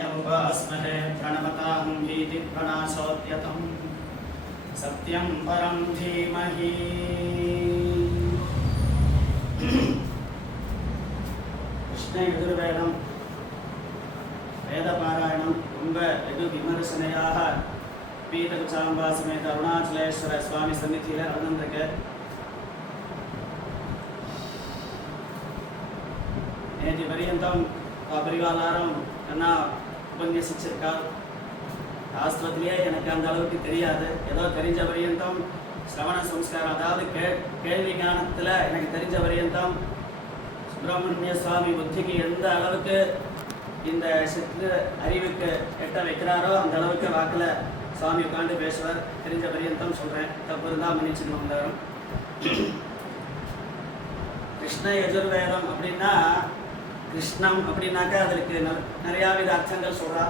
यमुपास्महे प्रणमतां भीतिप्रणाशोद्यतं सत्यं परं धीमहि। कृष्ण यजुर्वेदं वेदपारायणं ரொம்ப வெகு விமர்சனையாக பீதகுச்சாம்பா சமேத அருணாச்சலேஸ்வர சுவாமி சந்நிதியில் நடந்திருக்கு. நேற்று பரியந்தம் பரிவாலாரம் என்ன உபன்யசிச்சிருக்கா. சாஸ்திரத்திலேயே எனக்கு அந்த அளவுக்கு தெரியாது, ஏதோ தெரிஞ்ச பரியந்தம் சிரவண சம்ஸ்காரம், அதாவது கேள்வி ஞானத்தில் எனக்கு தெரிஞ்ச பரியந்தம் சுப்பிரமணிய சுவாமி புத்திக்கு எந்த அளவுக்கு இந்த சித்து அறிவுக்கு எட்ட வைக்கிறாரோ அந்த அளவுக்கு வாக்கில் சுவாமி உட்காந்து பேசுவார். தெரிஞ்ச பரியந்தம் சொல்கிறேன், தப்பு இருந்தால் மன்னிச்சுக்கணும். எல்லாரும் கிருஷ்ண யஜுர்வேதம் அப்படின்னா, கிருஷ்ணம் அப்படின்னாக்கா அதற்கு நிறையா வித அர்த்தங்கள் சொல்கிறா.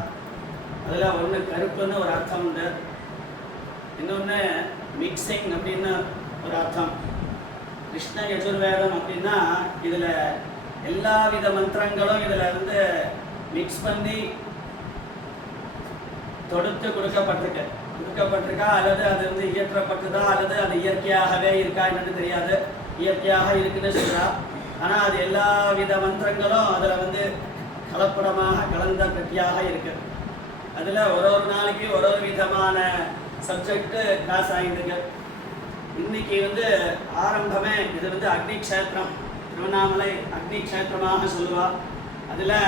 அதில் ஒன்று கருப்புன்னு ஒரு அர்த்தம் உண்டு, இன்னொன்று மிக்சிங் அப்படின்னு ஒரு அர்த்தம். கிருஷ்ண யஜுர்வேதம் அப்படின்னா இதில் எல்லா வித மந்திரங்களும் இதில் மிக்ஸ் பண்ணி தொடுத்து கொடுக்கப்பட்டிருக்கா, அல்லது அது இயற்றப்பட்டதா, அல்லது அது இயற்கையாகவே இருக்கா என்னன்னு தெரியாது. இயற்கையாக இருக்குன்னு சொல்கிறா. ஆனால் அது எல்லா வித மந்திரங்களும் அதில் கலப்படமாக கலந்த கட்டியாக இருக்கு. அதில் ஒரு நாளைக்கு ஒரு விதமான சப்ஜெக்டு கிளாஸ் ஆகிட்டு. இன்னைக்கு ஆரம்பமே இது அக்னி க்ஷேத்திரம், திருவண்ணாமலை அக்னி க்ஷேத்திரமாக சொல்லுவா. அதில்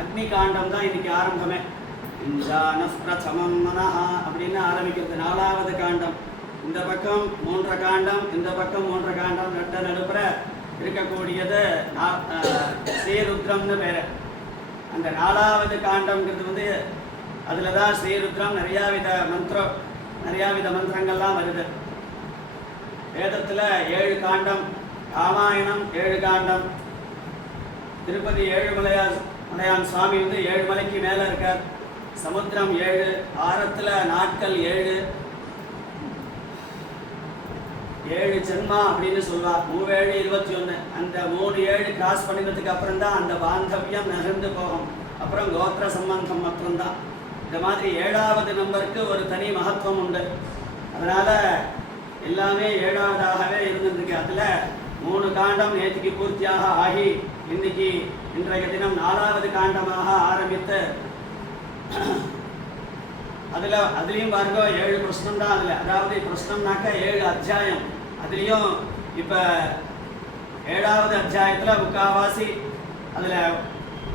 அக்னி காண்டம் தான் இன்னைக்கு ஆரம்பமே. பிரதமம் மனஹா அப்படின்னு ஆரம்பிக்கிறது 4வது காண்டம். இந்த பக்கம் 3 காண்டம், இந்த பக்கம் 3 காண்டம், நடுப்புற இருக்கக்கூடியது ஸ்ரீருத்ரம்னு பேர். அந்த 4வது காண்டம்ங்கிறது அதில் தான் ஸ்ரீருத்ரம் நிறையா வித மந்திரங்கள்லாம் வருது. வேதத்தில் 7 காண்டம், ராமாயணம் 7 காண்டம், திருப்பதி ஏழுமலையான் சுவாமி 7 மலைக்கு மேலே இருக்கார், சமுத்திரம் 7, ஆரத்தில் நாட்கள் 7, 7 ஜென்மா அப்படின்னு சொல்லுவா. 3 7 21. அந்த 3 7 கிராஸ் பண்ணினதுக்கு அப்புறம் தான் அந்த பாந்தவியம் நகர்ந்து போகும். அப்புறம் கோத்திர சம்பந்தம் மாத்திரம்தான். இந்த மாதிரி 7வது நம்பருக்கு ஒரு தனி மகத்துவம் உண்டு. அதனால் எல்லாமே 7வதாகவே இருந்துருக்கு. அதில் 3 காண்டம் நேற்றுக்கு பூர்த்தியாக ஆகி இன்றைய தினம் 4வது காண்டமாக ஆரம்பித்து அதுலேயும் பாருங்க 7 பிரஷ்னம் தான். அதில் அதாவது பிரஷ்னம்னாக்க 7 அத்தியாயம். அதுலேயும் இப்போ 7வது அத்தியாயத்தில் முக்காவாசி அதில்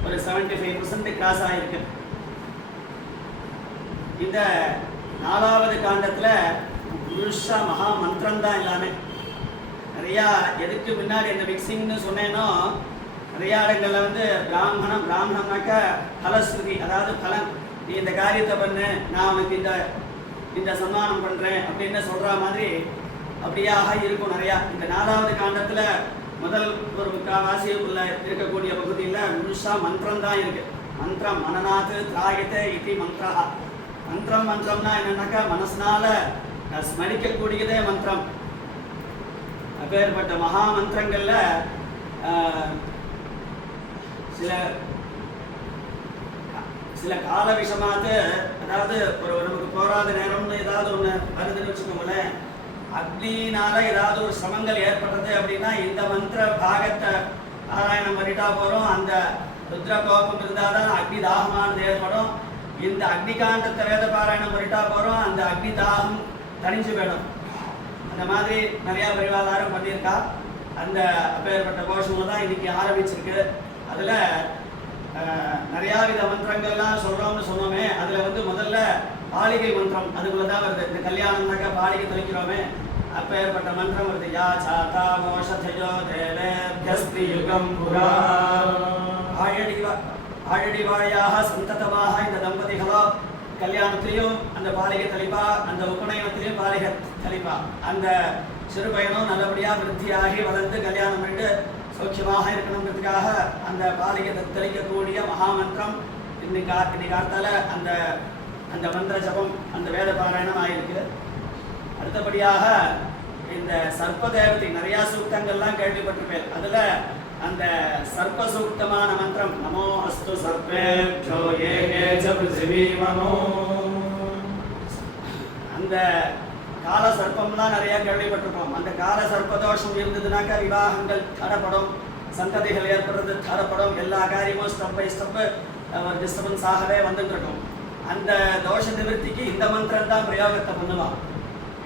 ஒரு 75% கிராஸ் ஆகிருக்கு. இந்த 4வது காண்டத்தில் முழுஷா மகா மந்திரம் தான் எல்லாமே. நிறையா எதுக்கு முன்னாடி இந்த மிக்சிங்னு சொன்னேனோ, நிறையா இடங்களில் பிராமணம்னாக்க பலஸ்ருதி, அதாவது பலன். நீ இந்த காரியத்தை பண்ணு, நான் உனக்கு இந்த சன்மானம் பண்ணுறேன் அப்படின்னு சொல்கிற மாதிரி அப்படியாக இருக்கும் நிறையா. இந்த 4வது காண்டத்தில் முதல் ஒரு முக்காவாசி உள்ள இருக்கக்கூடிய பகுதியில் முழுசா மந்திரம் தான் இருக்குது. மந்திரம் மனநாத் திராயத்தை இது மந்திரா. மந்திரம்னா என்னன்னாக்கா மனசனால ஸ்மரிக்கக்கூடியதே மந்திரம். அப்பேற்பட்ட மகா மந்திரங்களில் சில கால விஷமாத்து, அதாவது நமக்கு போராத நேரம்னு ஏதாவது ஒன்று வருதுன்னு வச்சுக்கோங்களேன். அக்னினால ஏதாவது ஒரு சிரமங்கள் ஏற்படுறது அப்படின்னா இந்த மந்திர பாகத்தை பாராயணம் பண்ணிட்டா போகிறோம். அந்த ருத்ர கோபம் இருந்தால் தான் அக்னி தாகமானது ஏற்படும். இந்த அக்னி காண்டத்தை வேத பாராயணம் பண்ணிட்டா போகிறோம், அந்த அக்னி தாகம் தணிஞ்சு போயிடும். அந்த மாதிரி நிறையா பரிவாதாரம் பண்ணியிருக்கா. அந்த அப்பேற்பட்ட கோஷங்கள் தான் இன்னைக்கு ஆரம்பிச்சிருக்கு. அதில் நிறையா வித மந்திரங்கள்லாம் சொல்கிறோம்னு சொன்னோமே. அதில் முதல்ல பாலிகை மந்திரம் அதுக்குள்ள தான் வருது. இந்த கல்யாணம்னாக்கா பாலிகை தெளிக்கிறோமே, அப்பேற்பட்ட மந்திரம் வருது. யா சாதா மோஷோ தேவேபியஸ்தி யுகம் புரா. ஆழடி வாழையாக சந்ததமாக இந்த தம்பதிகளோ கல்யாணத்திலையும் அந்த பாலிகை தெளிப்பா, அந்த உபநயனத்திலையும் பாலிகை தெளிப்பா. அந்த சிறு பையனும் நல்லபடியாக விருத்தியாகி வளர்ந்து கல்யாணம் பண்ணிட்டு சௌக்கியமாக இருக்கணுங்கிறதுக்காக அந்த பாலிகை தெளிக்கக்கூடிய மகாமந்திரம் இன்னைக்கு காலத்தால் அந்த மந்திர ஜபம், அந்த வேத பாராயணம் ஆயிருக்கு. அடுத்தபடியாக இந்த சர்ப்ப தேவதை நிறையா சூக்தங்கள்லாம் கேள்விப்பட்டிருப்பேன். அதில் அந்த சர்ப்ப சூக்தமான மந்திரம் நமோ அஸ்து சர்ப்பேப்யோ ஏகே அந்த கால சர்ப்பம்லாம் நிறைய கேள்விப்பட்டிருக்கோம். அந்த கால சர்ப்பதோஷம் இருந்ததுனாக்கா விவாகங்கள் தடப்படும், சந்ததிகள் ஏற்படுறது தடப்படும், எல்லா காரியமும் ஸ்டெப் பை ஸ்டெப்பு ஒரு டிஸ்டர்பன்ஸ் ஆகவே வந்துட்டு இருக்கும். அந்த தோஷ நிவர்த்திக்கு இந்த மந்திரம் தான் பிரயோகத்தை பண்ணுவான்.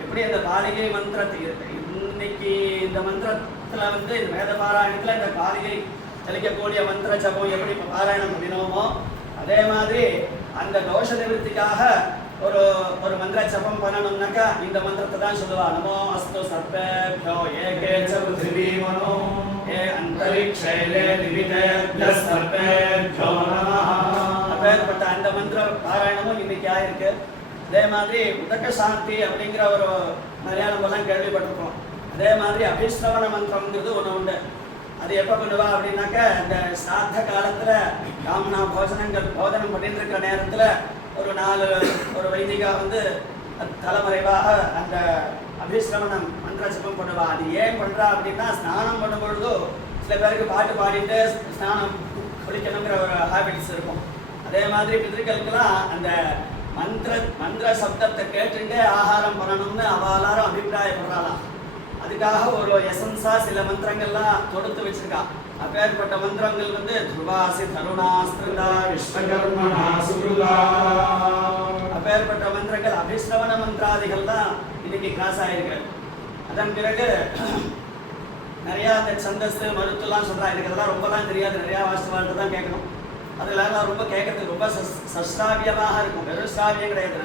எப்படி அந்த காலிகை மந்திரத்துக்கு இன்னைக்கு இந்த மந்திரத்துல வந்து இந்த வேத பாராயணத்துல இந்த காலிகை தெளிக்கக்கூடிய மந்திர ஜபம் எப்படி பாராயணம் பண்ணினோமோ அதே மாதிரி அந்த தோஷ நிவர்த்திக்காக ஒரு ஒரு மந்திர ஜபம் பண்ணணும்னாக்கா இந்த மந்திரத்தை தான் சொல்லுவா. நமோ அஸ்து சர்வேभ्यो ஏகே ச பிருத்திவி மனோ ஏ அந்தரிக்ஷேலே திவிதேभ्यः சர்வேभ्यो நமः. அப்பேற்பட்ட அந்த மந்திர பாராயணமும் இன்னைக்கு ஆயிருக்கு. அதே மாதிரி உதக்க சாந்தி அப்படிங்கிற ஒரு நிறையா நம்மலாம் கேள்விப்பட்டிருக்கோம். அதே மாதிரி அபிஸ்ரவண மந்திரம்ங்கிறது ஒன்று உண்டு. அது எப்போ பண்ணுவா அப்படின்னாக்கா இந்த ஸ்ராத்த காலத்தில் காமனா போதனம் பண்ணிட்டு இருக்கிற நேரத்தில் ஒரு வைதிகா வந்து தலைமறைவாக அந்த அபிஸ்ரவணம் மந்திர ஜபம் பண்ணுவா. அது ஏன் பண்ணுறா அப்படின்னா ஸ்நானம் பண்ணும் பொழுதோ சில பேருக்கு பாட்டு பாடிட்டு ஸ்நானம் குளிக்கணுங்கிற ஒரு ஹேபிட்ஸ் இருக்கும். அதே மாதிரி பிதர்களுக்கெல்லாம் அந்த மந்திர சப்தத்தை கேட்டுட்டு ஆகாரம் பண்ணணும்னு அவளாரும் அபிப்பிராயப்படுறாளாம். அதுக்காக ஒரு எசன்ஸா சில மந்திரங்கள்லாம் தொடுத்து வச்சிருக்கா. அப்பேற்பட்ட மந்திரங்கள் வந்து துர்வாசி தருணாஸ்திருதா விஸ்வகர்மணா சுருதா அப்பேற்பட்ட மந்திரங்கள் அபிஸ்ரவண மந்திராதிகள் தான் இன்னைக்கு கிராஸ் ஆயிருக்கு. அதன் பிறகு நிறைய அந்த சந்தஸ்து மருத்துவலாம் சொல்றா. எனக்கு அதெல்லாம் ரொம்பலாம் தெரியாது, நிறைய வாஸ்தவான்ட்டு தான் கேட்கணும். அதெல்லாம் ரொம்ப கேட்கறதுக்கு ரொம்ப சஸ்ராவியமாக இருக்கும். வெறும் ஸ்ராவியம் கிடையாது,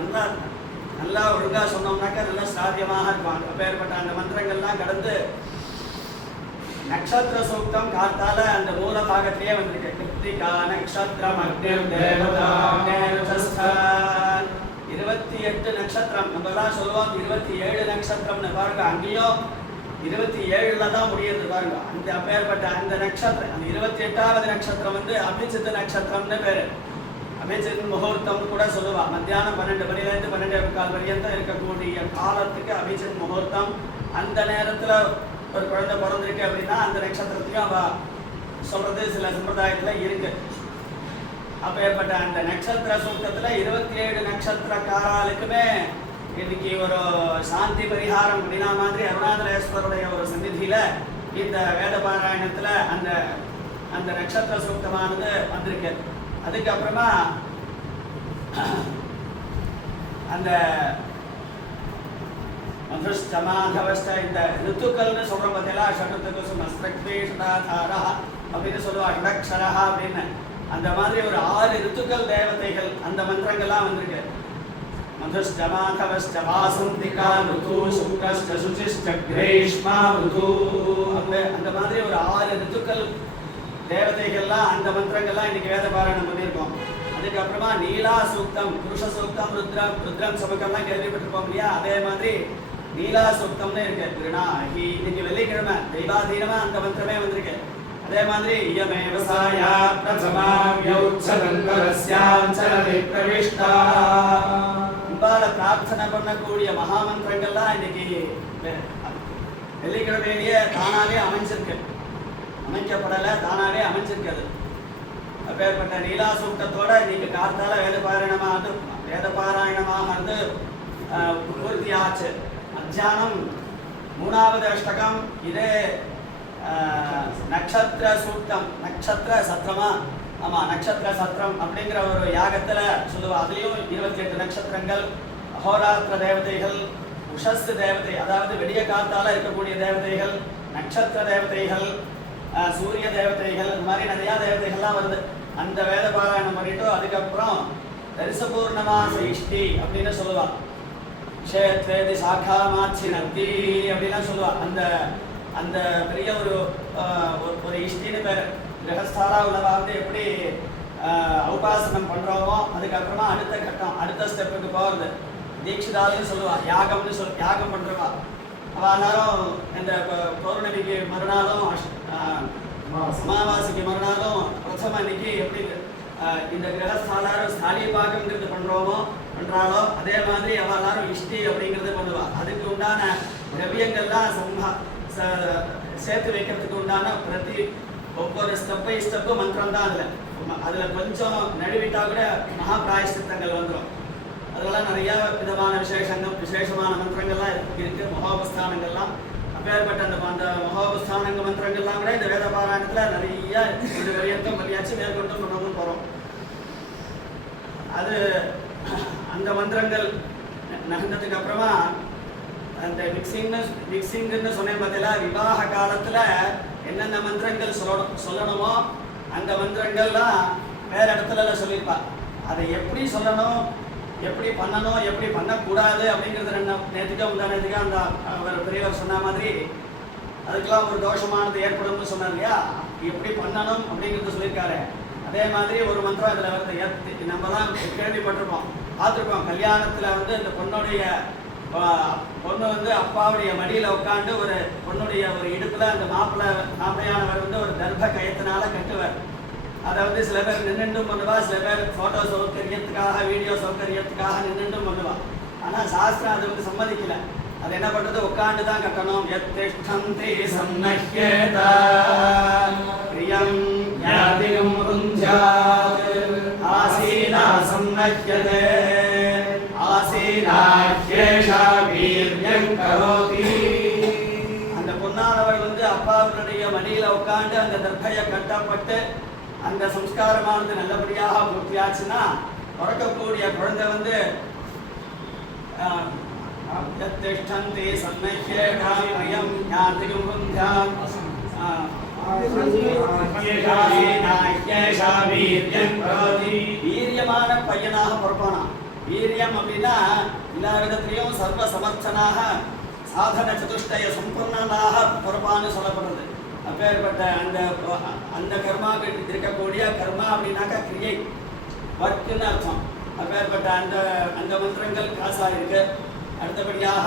நல்லா ஒழுங்காக சொன்னோம்னாக்கா நல்லா ஸ்ராவியமாக இருப்பாங்க. அப்பேற்பட்ட அந்த மந்திரங்கள்லாம் கடந்து நட்சத்திர சூக்தம் காத்தால அந்த மூல பாகத்திலேயே வந்திருக்கு. கிருத்திகா நட்சத்திரம் 28 நட்சத்திரம் நம்மலாம் சொல்லுவோம். 27 நட்சத்திரம்னு பாருங்க, அங்கேயும் 27ல தான் முடியுது பாருங்க. அந்த அப்பேற்பட்ட அந்த நட்சத்திரம் அந்த 28வது நட்சத்திரம் வந்து அபிஜித் நட்சத்திரம்னு பேரு. அபிஜித் முகூர்த்தம் கூட சொல்லுவா. மத்தியானம் 12 மணிலேருந்து 12:15 வரையும் இருக்கக்கூடிய காலத்துக்கு அபிஜித் முகூர்த்தம். அந்த நேரத்துல ஒரு குழந்தை பிறந்திருக்கு அப்படின்னா அந்த நட்சத்திரத்தையும் அவ சொல்றது சில சம்பிரதாயத்துல இருக்கு. அப்பேற்பட்ட அந்த நட்சத்திர சூக்தத்துல 27 நட்சத்திரக்காராளுக்குமே இன்னைக்கு ஒரு சாந்தி பரிகாரம் அப்படின்னா மாதிரி அருணாச்சலேஸ்வருடைய ஒரு சந்நிதியில இந்த வேத பாராயணத்துல அந்த அந்த நட்சத்திர சூக்தமானது வந்திருக்கு. அதுக்கப்புறமா அந்த இந்த ரித்துக்கள்னு சொல்ற பார்த்தீங்களா, ஷட்டுத்துக்குசுமஸ்திரக்வேஷதாரா அப்படின்னு சொல்லுவா, ஷடக்ஷரா அப்படின்னு. அந்த மாதிரி ஒரு 6 ரித்துக்கள் தேவதைகள் அந்த மந்திரங்கள்லாம் வந்திருக்கு. மதுஷ்டமாதவஷ்ட வாசந்திகா ருது சுக்ரஷ்ட சுசிஷ்ட கிரீஷ்மா ருது. அந்த மாதிரி ஒரு 6 ரித்துக்கள் தேவதைகள்லாம் அந்த மந்திரங்கள்லாம் இன்னைக்கு வேத பாராயணம் பண்ணியிருக்கோம். அதுக்கப்புறமா நீலா சூக்தம், புருஷ சூக்தம், ருத்ரம் சமக்கம்லாம் கேள்விப்பட்டிருப்போம் இல்லையா? அதே மாதிரி நீலா சூக்தம்னு இருக்கு. திருநாகி இன்னைக்கு வெள்ளிக்கிழமை தெய்வாதீனமா அந்த மந்திரமே வந்திருக்கு. அதே மாதிரி யமேவசாயா பிரதமா யௌச்சதந்தரஸ்யாம் சரதி பிரவிஷ்டா அம்பால பிரார்த்தனை பண்ணக்கூடிய மகாமந்திரங்கள்லாம் இன்னைக்கு வெள்ளிக்கிழமையிலேயே தானாவே அமைஞ்சிருக்கு. அமைக்கப்படலை, தானாவே அமைஞ்சிருக்கிறது. அப்பேற்பட்ட நீலா சூக்தத்தோட இன்னைக்கு காத்தால வேத பாராயணமாக வந்து பூர்த்தி ஆச்சு. மத்தியானம் 3வது அஷ்டகம் இதே நட்சத்திர சூக்தம், நட்சத்திர சத்திரமா, ஆமா நட்சத்திர சத்திரம் அப்படிங்கிற ஒரு யாகத்துல சொல்லுவா. அதுலயும் 28 நட்சத்திரங்கள், அஹோராத்திர தேவதைகள், உஷஸ் தேவதை அதாவது வெடிய காத்தால இருக்கக்கூடிய தேவதைகள், நட்சத்திர தேவதைகள், சூரிய தேவதைகள், இந்த மாதிரி நிறைய தேவதைகள்லாம் வருது. அந்த வேத பாராயணம் பண்ணிட்டு அதுக்கப்புறம் தரிசபூர்ணமாச இஷ்டி அப்படின்னு சொல்லுவா. க்ஷேத்ரேதி சாக்கா மாட்சி நந்தி அப்படின்லாம் சொல்லுவா. அந்த அந்த பெரிய ஒரு இஷ்டின்னு பேர். கிரகஸ்தாரா உள்ளவாவது எப்படி உபாசனம் பண்றோமோ அதுக்கப்புறமா அடுத்த கட்டம் அடுத்த ஸ்டெப்புக்கு போகிறது தீட்சிதாலுன்னு சொல்லுவா. யாகம்னு யாகம் பண்றவா அவ எல்லாரும் இந்த பௌர்ணமிக்கு மறுநாளும் அமாவாசைக்கு மறுநாளும் பிரதம அன்னைக்கு எப்படி இந்த கிரகஸ்தாலாரும் ஸ்தாலி பாகம்ங்கிறது பண்றாளோ அதே மாதிரி அவ எல்லாரும் இஷ்டி அப்படிங்கிறது பண்ணுவா. அதுக்கு உண்டான திரவியங்கள்லாம் சேர்த்து வைக்கிறதுக்கு உண்டான ஒவ்வொரு ஸ்டெப்பு மந்திரம் தான் அதுல கொஞ்சம் நழுவிட்டா கூட மகா பிராயஷ்டித்தங்கள் வந்துடும். அதெல்லாம் நிறைய விதமான விசேஷமான மந்திரங்கள்லாம் இருக்கு, மகோபஸ்தானங்கள்லாம். அப்பேற்பட்ட அந்த மகோபஸ்தானங்க மந்திரங்கள்லாம் கூட இந்த வேத பாராயணத்துல நிறைய ஒரு வரியத்தம் வழியாச்சு மேற்கொண்டு கொண்டு போறோம். அது அந்த மந்திரங்கள் நகர்ந்ததுக்கு அப்புறமா அந்த மிக்சிங்னு சொன்னேன் பார்த்தீங்களா, விவாக காலத்துல என்னென்ன மந்திரங்கள் சொல்லணுமோ அந்த மந்திரங்கள்லாம் வேற இடத்துல சொல்லியிருப்பா. அதை எப்படி சொல்லணும், எப்படி பண்ணணும், எப்படி பண்ணக்கூடாது அப்படிங்கிறது நேற்றுக்கா உண்டானதுக்கு அந்த அவர் பெரியவர் சொன்ன மாதிரி அதுக்கெல்லாம் ஒரு தோஷமானது ஏற்படும்னு சொன்னார் இல்லையா, எப்படி பண்ணணும் அப்படிங்கிறது சொல்லியிருக்காரு. அதே மாதிரி ஒரு மந்திரம் அதில் வந்து நம்ம தான் கேள்விப்பட்டிருப்போம், பார்த்துருப்போம். கல்யாணத்தில் இந்த பொண்ணு வந்து அப்பாவுடைய மடியில் உட்காந்து ஒரு பொண்ணுடைய ஒரு இடுப்பில் அந்த மாப்பிள்ளையானவர் ஒரு தர்ப்ப கயத்தினால கட்டுவார். அதை சில பேர் நின்றும் பண்ணுவா, சில பேர் ஃபோட்டோ சௌகரியத்துக்காக வீடியோ சௌகரியத்துக்காக நின்றும் பண்ணுவா. ஆனால் சாஸ்திரம் அது சம்மதிக்கல. அது என்ன பண்றது, உட்காந்து தான் கட்டணும். யத்திஷ்டந்தி சன்னஹ்யேத பிரியம் யாதிகம் ருஞ்சாத் ஆசீனா சன்னஹ்யதே ஆசீனா ஹ்யேஷா வீர்யம் கரோதி. அந்த பொன்னானவள் அப்பாவுடைய மடியில உட்காந்து அந்த தர்க்கைய கட்டப்பட்டு அந்த சம்ஸ்காரமானது நல்லபடியாக பூர்த்தியாச்சுன்னா பிறக்கக்கூடிய குழந்தை யத்திஷ்டந்தி சன்னஹ்யேத பிரியம் யாதிகம் ருஞ்சாத் வீரியமான பையனாக பிறப்பானா. வீரியம் அப்படின்னா எல்லா விதத்திலையும் சர்வ சமர்த்தனாக சாதன சதுஷ்டய சம்பூர்ணனாக பிறப்பான்னு சொல்லப்படுறது. அப்பேற்பட்ட அந்த கர்மாவுக்கு இருக்கக்கூடிய கர்மா அப்படின்னாக்கா கிரியை, ஒர்க்குன்னு அர்த்தம். அப்பேற்பட்ட அந்த மந்திரங்கள் காசா இருக்கு. அடுத்தபடியாக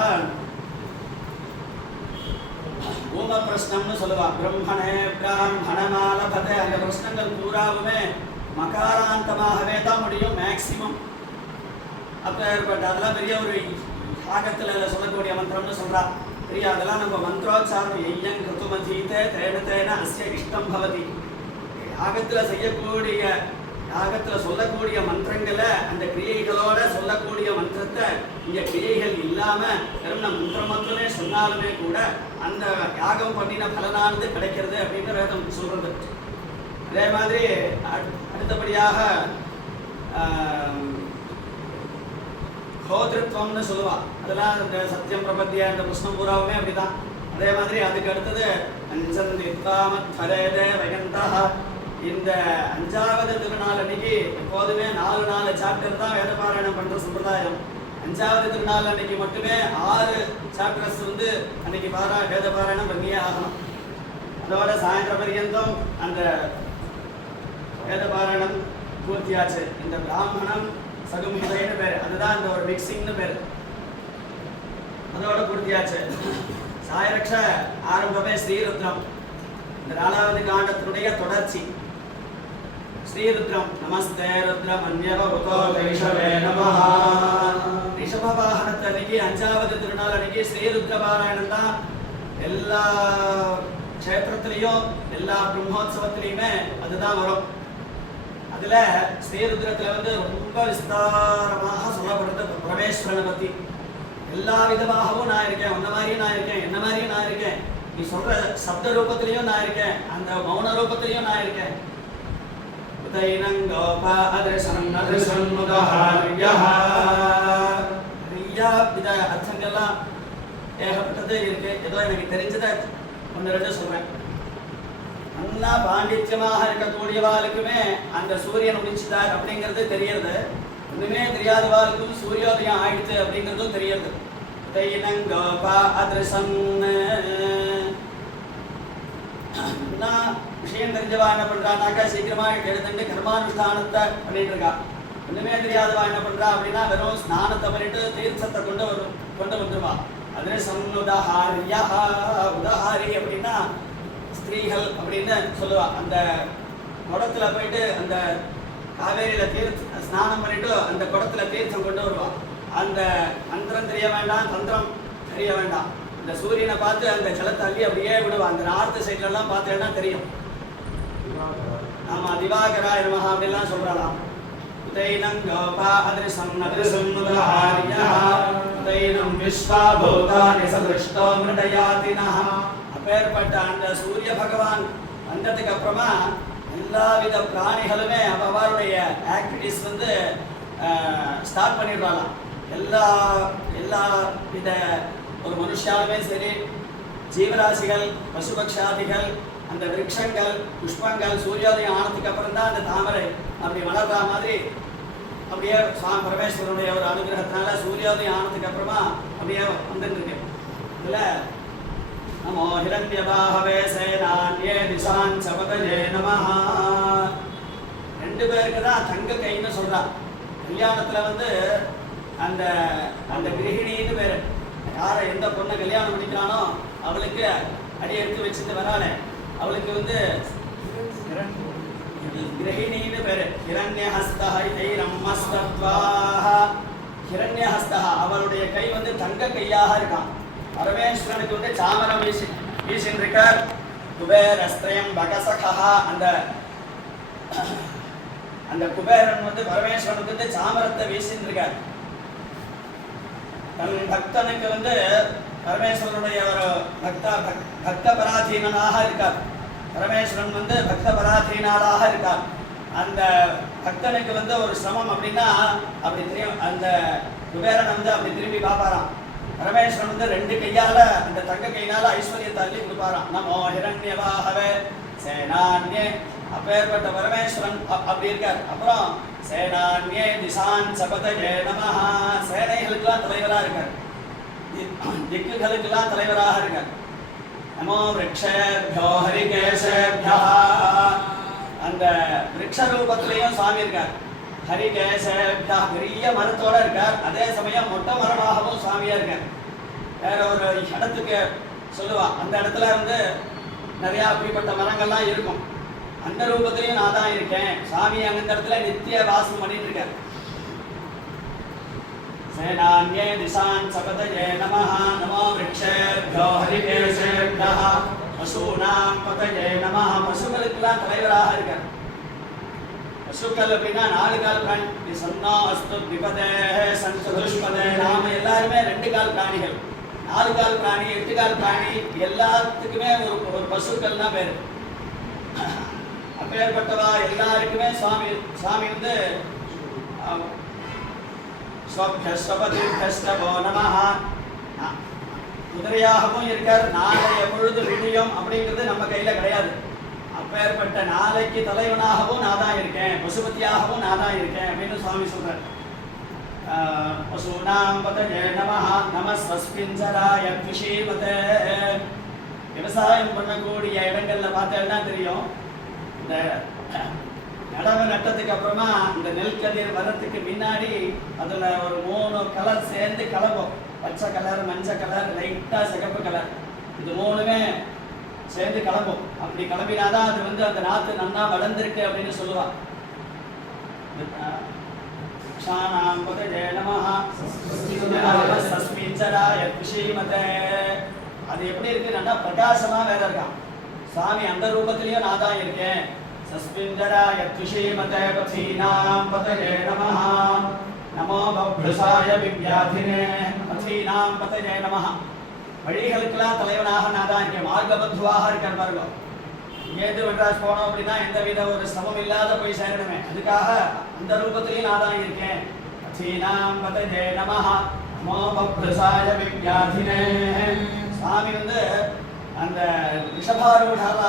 ஊம பிரஷ்னம்னு சொல்லுவா. பிரம்மணே பிராமணமாலபதே, அந்த பிரஷ்னங்கள் பூராவுமே மகாராந்தமாகவே தான் முடியும் மேக்சிமம். அப்பேற்பட்ட அதெல்லாம் பெரிய ஒரு யாகத்தில் சொல்லக்கூடிய மந்திரம்னு சொல்றா. பெரிய அதெல்லாம் நம்ம மந்திரோச்சாரம் எய்யங் கிருத்துமதீதே தேன தேன அஸ்ய இஷ்டம் பவதி. யாகத்தில் சொல்லக்கூடிய மந்திரங்களை அந்த கிரியைகளோட சொல்லக்கூடிய மந்திரத்தை இங்க கிரியைகள் இல்லாம வெறும் மந்திரம் மட்டுமே சொன்னாலுமே கூட அந்த யாகம் பண்ணின பலனானது கிடைக்கிறது அப்படின்னு வேதம் சொல்றது. அதே மாதிரி அடுத்தபடியாக ஹோதிருத்வம்னு சொல்லுவா. அதெல்லாம் இந்த சத்தியம் பிரபத்திய அந்த புஷ்ணம் பூராவுமே அப்படிதான். அதே மாதிரி அதுக்கு அடுத்தது இந்த 5வது திருநாள் அன்னைக்கு எப்போதுமே 4 சாப்டர் தான் வேத பாராயணம் பண்ற சம்பிரதாயம். 5வது திருநாள் அன்னைக்கு மட்டுமே 6 சாப்டர்ஸ் அன்னைக்கு வேத பாராயணம் பண்ணியே ஆகணும். அதோட சாயந்தர பரியந்தம் அந்த வேத பாராயணம் பூர்த்தியாச்சு. இந்த பிராமணம் சகுமிதைன்னு பேர், அதுதான் அந்த ஒரு மிக்சிங்னு பேர். அதோட பூர்த்தியாச்சு. சாயரக்ஷ ஆரம்பமே ஸ்ரீருத்ரம், இந்த 4வது காண்டத்தினுடைய தொடர்ச்சி. ஸ்ரீருத்ரம் நமஸ்தே ருத்ரம் அன்யவபுதோ ரிஷவே நமஹ. ரிஷப வாகனத்து அன்னைக்கு 5வது திருநாள் அன்னைக்கு ஸ்ரீருத்ர பாராயணம் தான் எல்லா க்ஷேத்திரத்திலையும் எல்லா பிரம்மோத்சவத்திலையுமே அதுதான் வரும். அதுல ஸ்ரீருத்ரத்துல ரொம்ப விஸ்தாரமாக சொல்லப்படுறது பரமேஸ்வரனை பத்தி. எல்லா விதமாகவும் நான் இருக்கேன், உன்ன மாதிரியும் நான் இருக்கேன், என்ன மாதிரியும் நான் இருக்கேன், நீ சொல்ற சப்த ரூபத்திலையும் நான் இருக்கேன், அந்த மௌன ரூபத்திலையும் நான் இருக்கேன். அர்த்தங்கள்லாம் ஏகப்பட்டது இருக்கு. ஏதோ எனக்கு தெரிஞ்சதை 1-2 சொல்றேன். நல்லா பாண்டித்யமாக இருக்கக்கூடியவாளுக்குமே அந்த சூரியன் உதிச்சுட்டார் அப்படிங்கிறது தெரியறது. ஒண்ணுமே தெரியாதவாளுக்கும் சூரியோதயம் ஆயிடுச்சு அப்படிங்கிறதும் தெரியறது. விஷயம் தெரிஞ்சவா என்ன பண்றானாக்கா சீக்கிரமா எழுதுண்டு கர்மானுஷ்டானத்தை பண்ணிட்டு இருக்கா. ஒண்ணுமே தெரியாதவா என்ன பண்றா அப்படின்னா வெறும் ஸ்நானத்தை பண்ணிட்டு தீர்த்தத்தை கொண்டு வந்துருவா. அதுல சன்னுதஹாரியா, உதஹாரி அப்படின்னா ஸ்திரீகள் அப்படின்னு சொல்லுவா. அந்த குடத்துல போயிட்டு அந்த காவேரியில ஸ்நானம் பண்ணிட்டு அந்த குடத்துல தீர்த்தம் கொண்டு வருவா. அந்த மந்திரம் தெரிய வேண்டாம், தந்திரம் தெரிய வேண்டாம். இந்த சூரியனை பார்த்து அந்த ஜலத்தை அள்ளி அப்படியே விடுவா. அந்த நார்த்து சைட்ல எல்லாம் பார்த்தேன்னா தெரியும். ஆமா திவாகராய நமஹ அப்படிலாம் சொல்றாளாம். உதைனம் கோபா அதிருசம் நதிருசம் முதஹாரியா உதைனம் விஸ்வா பூதானி சதுஷ்டோ மிருடயாதினஹ. அப்பேற்பட்ட அந்த சூரிய பகவான் வந்ததுக்கு அப்புறமா எல்லா வித பிராணிகளுமே அவருடைய ஆக்டிவிட்டிஸ் வந்து ஸ்டார்ட் பண்ணிடுறாங்களாம். எல்லா வித ஒரு மனுஷாலுமே சரி, ஜீவராசிகள், பசுபக்ஷாதிகள், அந்த விருட்சங்கள், புஷ்பங்கள் சூரியோதயம் ஆனதுக்கு அப்புறம் தான் அந்த தாமரை அப்படி வளர்ற மாதிரி அப்படியே சுவாமி பரமேஸ்வரனுடைய ஒரு அனுகிரகத்தினால சூரியோதயம் ஆனதுக்கு அப்புறமா அப்படியே வந்துட்டு இருக்கு. இதுல நமோ ஹிரண்யபாஹவே சேனான்யே திசான் சபதயே நமஹ. ரெண்டு பேருக்கு தான் தங்க கைன்னு சொல்றா. கல்யாணத்துல வந்து அந்த அந்த கிரகிணின்னு பேரு. யாரை எந்த பொண்ணை கல்யாணம் பண்ணிக்கிறானோ அவளுக்கு அடி எடுத்து வச்சுட்டு வராளே அவளுக்கு வந்து கிரகிணின்னு பேரு. ஹிரண்யஹஸ்தஹ தைரம்மஸ்தத்வாஹ. ஹிரண்யஹஸ்தஹ அவளுடைய கை வந்து தங்க கையாக இருக்கான். பரமேஸ்வரனுக்கு வந்து சாமரம் வீசின் இருக்கார். குபேரஸ்திரயம் பகசகா. அந்த குபேரன் வந்து பரமேஸ்வரனுக்கு வந்து சாமரத்தை வீசின் இருக்கார். தன் பக்தனுக்கு வந்து பரமேஸ்வரனுடைய ஒரு பக்த பராதீனாக இருக்கார். பரமேஸ்வரன் வந்து பக்த பராதீனாளாக இருக்கார். அந்த பக்தனுக்கு வந்து ஒரு சிரமம் அப்படின்னா அப்படி தெரியும். அந்த குபேரன் வந்து அப்படி திரும்பி பார்ப்பாராம். பரமேஸ்வரன் வந்து ரெண்டு கையால அந்த தங்க கையினால ஐஸ்வர்யத்தை அள்ளி கொடுப்பாராம். நமோ ஹிரண்யவாஹவே சேனான்யே. அப்பேற்பட்ட பரமேஸ்வரன் அப்படி இருக்கார். அப்புறம் சேனான்யே திசான் சபதயே நமஹ. சேனைகளுக்கெல்லாம் தலைவராக இருக்கார், திக்குகளுக்கெல்லாம் தலைவராக இருக்கார். நமோ விரக்ஷேப்யோ ஹரிகேசேப்யः. அந்த விரக்ஷ ரூபத்திலையும் சுவாமி இருக்கார். ஹரிகேசேப்யः பெரிய மரத்தோட இருக்கார். அதே சமயம் மொட்டை மரமாகவும் சுவாமியா இருக்கார். வேற ஒரு இடத்துக்கு சொல்லுவா, அந்த இடத்துல வந்து நிறைய அப்படிப்பட்ட மரங்கள்லாம் இருக்கும். அந்த ரூபத்திலையும் நான் தான் இருக்கேன். சுவாமி அந்த இடத்துல நித்திய வாசம் பண்ணிட்டு இருக்கார். சேனான்யே திசான் சபதயே நமஹ. நமோ விரக்ஷேப்யோ ஹரிகேசேப்யः. பசூனாம் பதயே நமஹ. பசுக்களுக்கெல்லாம் தலைவராக இருக்கார். பசுக்கள் அப்படின்னா 4 கால் பிராணி. சொன்னா அஸ்து விபதே சந்துஷ்பதே. நாம எல்லாருமே 2 கால் பிராணிகள். 4 கால் பிராணி, 8 கால் பிராணி, எல்லாத்துக்குமே ஒரு பசுக்கள் தான் பேரு. அப்பேற்பட்டவா எல்லாருக்குமே சுவாமி வந்து குதிரையாகவும் இருக்கார். நாளை எப்பொழுது விடியும் அப்படிங்கிறது நம்ம கையில கிடையாது. அப்பேற்பட்ட நாளைக்கு தலைவனாகவும் நான் தான் இருக்கேன், பசுபதியாகவும் நான் தான் இருக்கேன் அப்படின்னு சுவாமி சொல்றார். பசூனாம் பதயே நமஹ. நமஸ்வஸ்மிஞ்சராய க்ஷீமதே. விவசாயம் பண்ணக்கூடிய இடங்கள்ல பார்த்தேன்னா தெரியும், இந்த நடவு நட்டத்துக்கு அப்புறமா இந்த நெல் கதிர் வரத்துக்கு முன்னாடி அதுல ஒரு 3 கலர் சேர்ந்து கலப்போம். பச்சை கலர், மஞ்சள் கலர், லைட்டா சிகப்பு கலர், இது 3மே சேர்ந்து கலப்போம். அப்படி கிளம்பினாதான் அது வந்து அந்த நாத்து நன்னா வளர்ந்துருக்கு அப்படின்னு சொல்லுவா. அது எப்படி இருக்கு, நல்லா பிரகாசமா வேற இருக்கான். சுவாமி அந்த ரூபத்திலையும் நான் தான் இருக்கேன். சஸ்மிஞ்சராய துஷீமதே பதீனாம் பதயே நமஹ. நமோ பப்ருசாய விவ்யாதினே பதீனாம் பதயே நமஹ. வழிகளுக்கெல்லாம் தலைவனாக நான் தான் இருக்கேன். மார்கபத்துவாக இருக்கார் பாருங்க. இங்கேருந்து மெட்ராஸ் போனோம் அப்படின்னா எந்த வித ஒரு சிரமம் இல்லாத போய் சேரணுமே, அதுக்காக அந்த ரூபத்திலையும் நான் தான் இருக்கேன். பதீனாம் பதயே நமஹ. நமோ பப்ருசாய விவ்யாதினே. சுவாமி வந்து அந்த ரிஷபாரூಢாலா